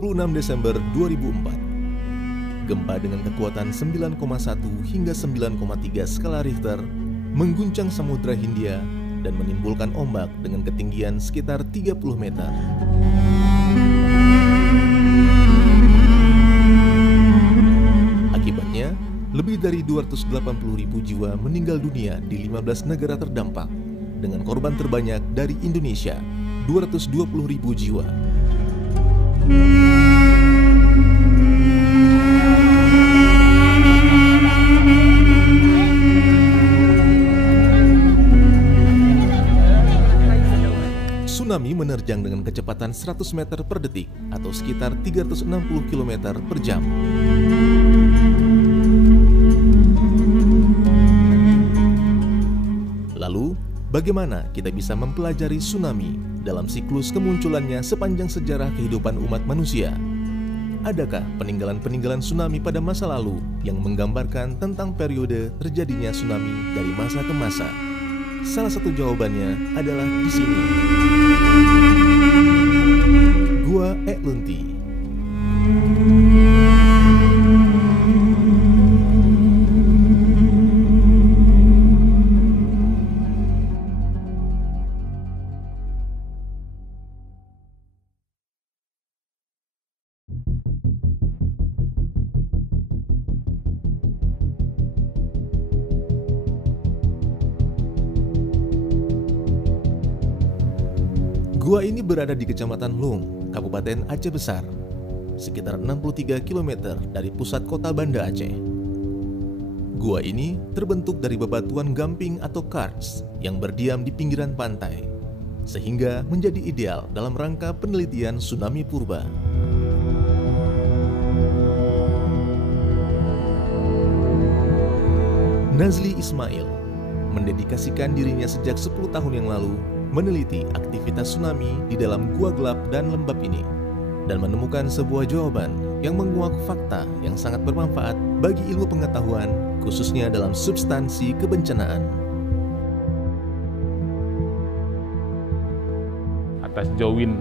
26 Desember 2004. Gempa dengan kekuatan 9,1 hingga 9,3 skala Richter mengguncang Samudra Hindia dan menimbulkan ombak dengan ketinggian sekitar 30 meter. Akibatnya, lebih dari 280.000 jiwa meninggal dunia di 15 negara terdampak, dengan korban terbanyak dari Indonesia, 220.000 jiwa. Tsunami menerjang dengan kecepatan 100 meter per detik atau sekitar 360 km per jam. Lalu, bagaimana kita bisa mempelajari tsunami dalam siklus kemunculannya sepanjang sejarah kehidupan umat manusia? Adakah peninggalan-peninggalan tsunami pada masa lalu yang menggambarkan tentang periode terjadinya tsunami dari masa ke masa? Salah satu jawabannya adalah di sini. Gua Eklunti. Gua ini berada di Kecamatan Lung, Kabupaten Aceh Besar, sekitar 63 km dari pusat kota Banda Aceh. Gua ini terbentuk dari bebatuan gamping atau karst yang berdiam di pinggiran pantai, sehingga menjadi ideal dalam rangka penelitian tsunami purba. Nazli Ismail mendedikasikan dirinya sejak 10 tahun yang lalu meneliti aktivitas tsunami di dalam gua gelap dan lembab ini dan menemukan sebuah jawaban yang menguak fakta yang sangat bermanfaat bagi ilmu pengetahuan, khususnya dalam substansi kebencanaan. Atas join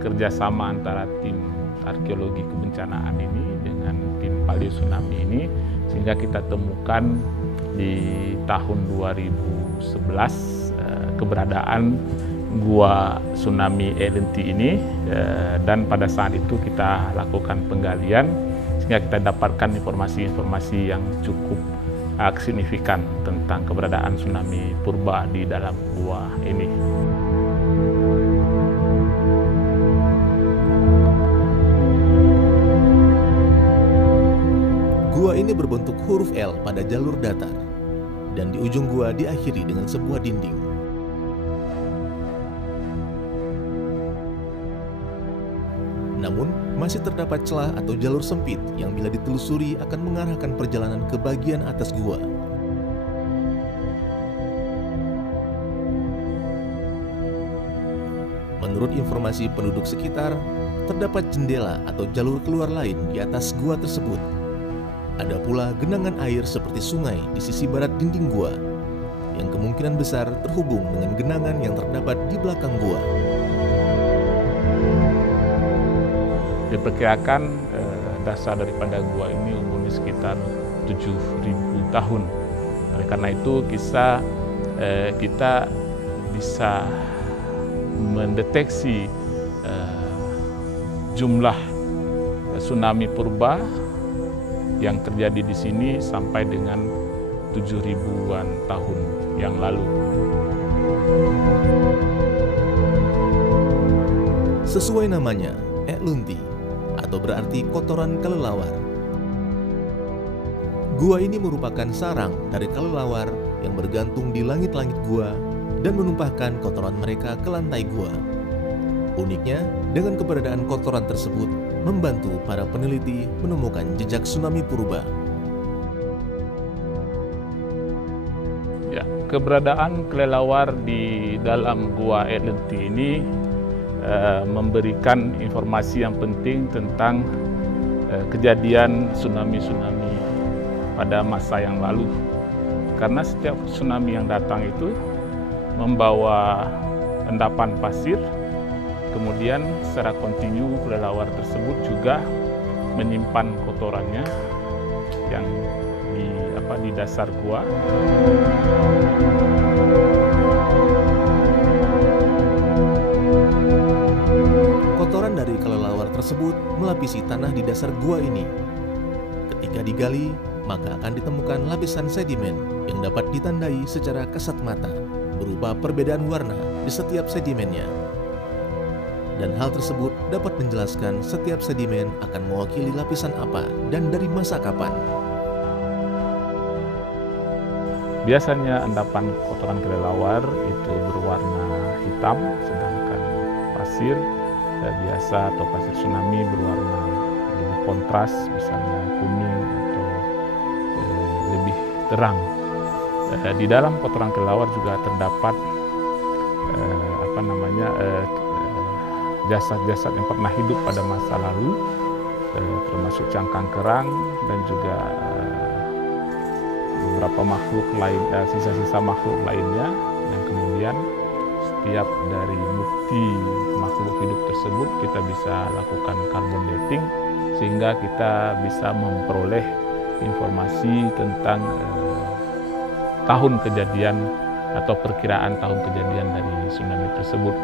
kerjasama antara tim arkeologi kebencanaan ini dengan tim Paleo Tsunami ini, sehingga kita temukan di tahun 2011 keberadaan gua tsunami Eklunti ini, dan pada saat itu kita lakukan penggalian sehingga kita dapatkan informasi-informasi yang cukup signifikan tentang keberadaan tsunami purba di dalam gua ini. Gua ini berbentuk huruf L pada jalur datar, dan di ujung gua diakhiri dengan sebuah dinding. Namun, masih terdapat celah atau jalur sempit yang bila ditelusuri akan mengarahkan perjalanan ke bagian atas gua. Menurut informasi penduduk sekitar, terdapat jendela atau jalur keluar lain di atas gua tersebut. Ada pula genangan air seperti sungai di sisi barat dinding gua, yang kemungkinan besar terhubung dengan genangan yang terdapat di belakang gua. Diperkirakan dasar daripada gua ini umurnya sekitar 7.000 tahun. Oleh karena itu kita bisa mendeteksi jumlah tsunami purba yang terjadi di sini sampai dengan 7.000-an tahun yang lalu. Sesuai namanya, Eklunti, atau berarti kotoran kelelawar. Gua ini merupakan sarang dari kelelawar yang bergantung di langit-langit gua dan menumpahkan kotoran mereka ke lantai gua. Uniknya, dengan keberadaan kotoran tersebut membantu para peneliti menemukan jejak tsunami purba. Ya, keberadaan kelelawar di dalam gua Eklunti ini memberikan informasi yang penting tentang kejadian tsunami-tsunami pada masa yang lalu. Karena setiap tsunami yang datang itu membawa endapan pasir, kemudian secara kontinu kelelawar tersebut juga menyimpan kotorannya yang di dasar gua. Kotoran dari kelelawar tersebut melapisi tanah di dasar gua ini. Ketika digali, maka akan ditemukan lapisan sedimen yang dapat ditandai secara kasat mata berupa perbedaan warna di setiap sedimennya. Dan hal tersebut dapat menjelaskan setiap sedimen akan mewakili lapisan apa dan dari masa kapan. Biasanya endapan kotoran kelelawar itu berwarna hitam, sedangkan pasir biasa atau pasir tsunami berwarna lebih kontras, misalnya kuning atau lebih terang. Di dalam kotoran kelelawar juga terdapat jasad-jasad yang pernah hidup pada masa lalu, termasuk cangkang kerang dan juga beberapa makhluk lain, sisa-sisa makhluk lainnya, yang kemudian setiap dari bukti makhluk hidup tersebut kita bisa lakukan carbon dating sehingga kita bisa memperoleh informasi tentang tahun kejadian atau perkiraan tahun kejadian dari tsunami tersebut.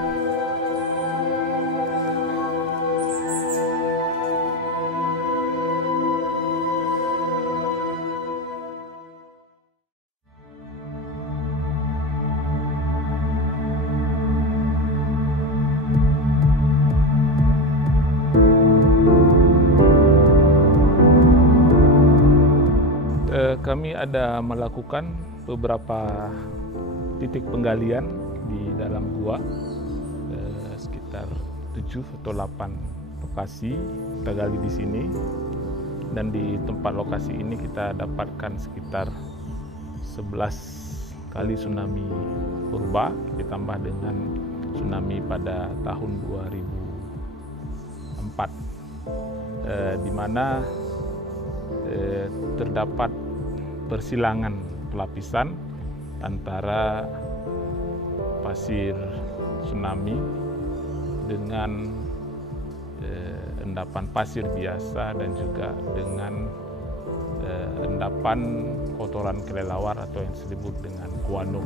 Kami ada melakukan beberapa titik penggalian di dalam gua, sekitar 7 atau 8 lokasi kita gali di sini, dan di tempat lokasi ini kita dapatkan sekitar 11 kali tsunami purba ditambah dengan tsunami pada tahun 2004, di mana terdapat persilangan pelapisan antara pasir tsunami dengan endapan pasir biasa dan juga dengan endapan kotoran kelelawar atau yang disebut dengan guano.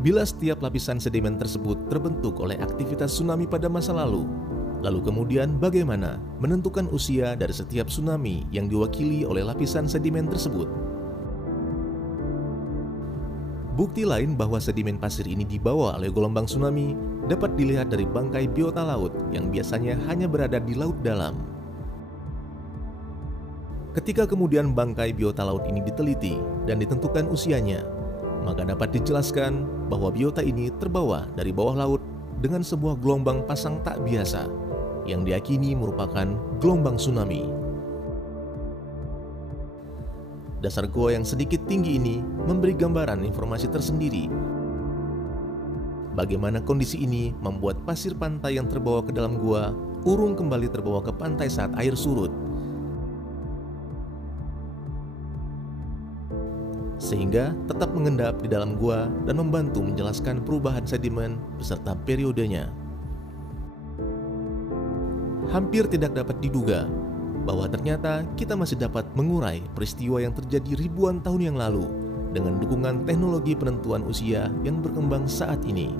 Bila setiap lapisan sedimen tersebut terbentuk oleh aktivitas tsunami pada masa lalu kemudian bagaimana menentukan usia dari setiap tsunami yang diwakili oleh lapisan sedimen tersebut? Bukti lain bahwa sedimen pasir ini dibawa oleh gelombang tsunami dapat dilihat dari bangkai biota laut yang biasanya hanya berada di laut dalam. Ketika kemudian bangkai biota laut ini diteliti dan ditentukan usianya, maka dapat dijelaskan bahwa biota ini terbawa dari bawah laut dengan sebuah gelombang pasang tak biasa yang diyakini merupakan gelombang tsunami. Dasar gua yang sedikit tinggi ini memberi gambaran informasi tersendiri. Bagaimana kondisi ini membuat pasir pantai yang terbawa ke dalam gua urung kembali terbawa ke pantai saat air surut, sehingga tetap mengendap di dalam gua dan membantu menjelaskan perubahan sedimen beserta periodenya. Hampir tidak dapat diduga bahwa ternyata kita masih dapat mengurai peristiwa yang terjadi ribuan tahun yang lalu dengan dukungan teknologi penentuan usia yang berkembang saat ini.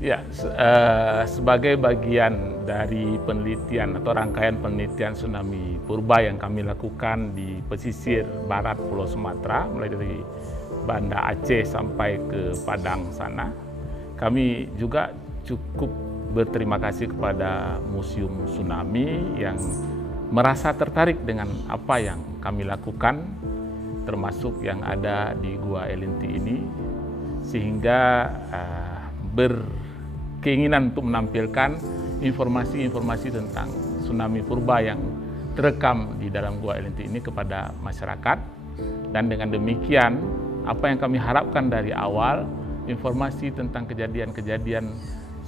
Ya, sebagai bagian dari penelitian atau rangkaian penelitian tsunami purba yang kami lakukan di pesisir barat Pulau Sumatera, mulai dari Banda Aceh sampai ke Padang sana, kami juga cukup berterima kasih kepada Museum Tsunami yang merasa tertarik dengan apa yang kami lakukan, termasuk yang ada di Gua Elinti ini, sehingga berkeinginan untuk menampilkan informasi-informasi tentang tsunami purba yang terekam di dalam Gua Elinti ini kepada masyarakat. Dan dengan demikian, apa yang kami harapkan dari awal, informasi tentang kejadian-kejadian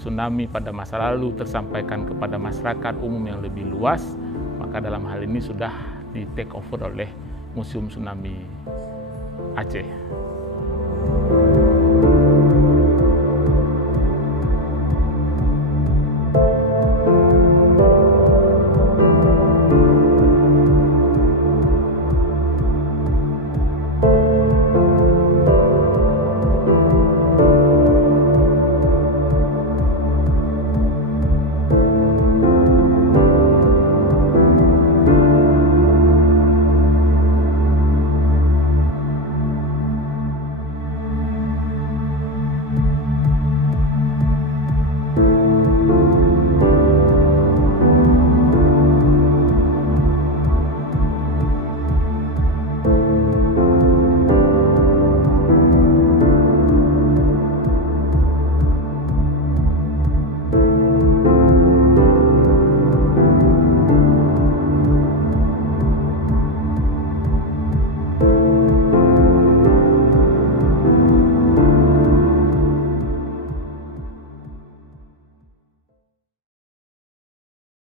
tsunami pada masa lalu tersampaikan kepada masyarakat umum yang lebih luas, maka dalam hal ini sudah di take over oleh Museum Tsunami Aceh.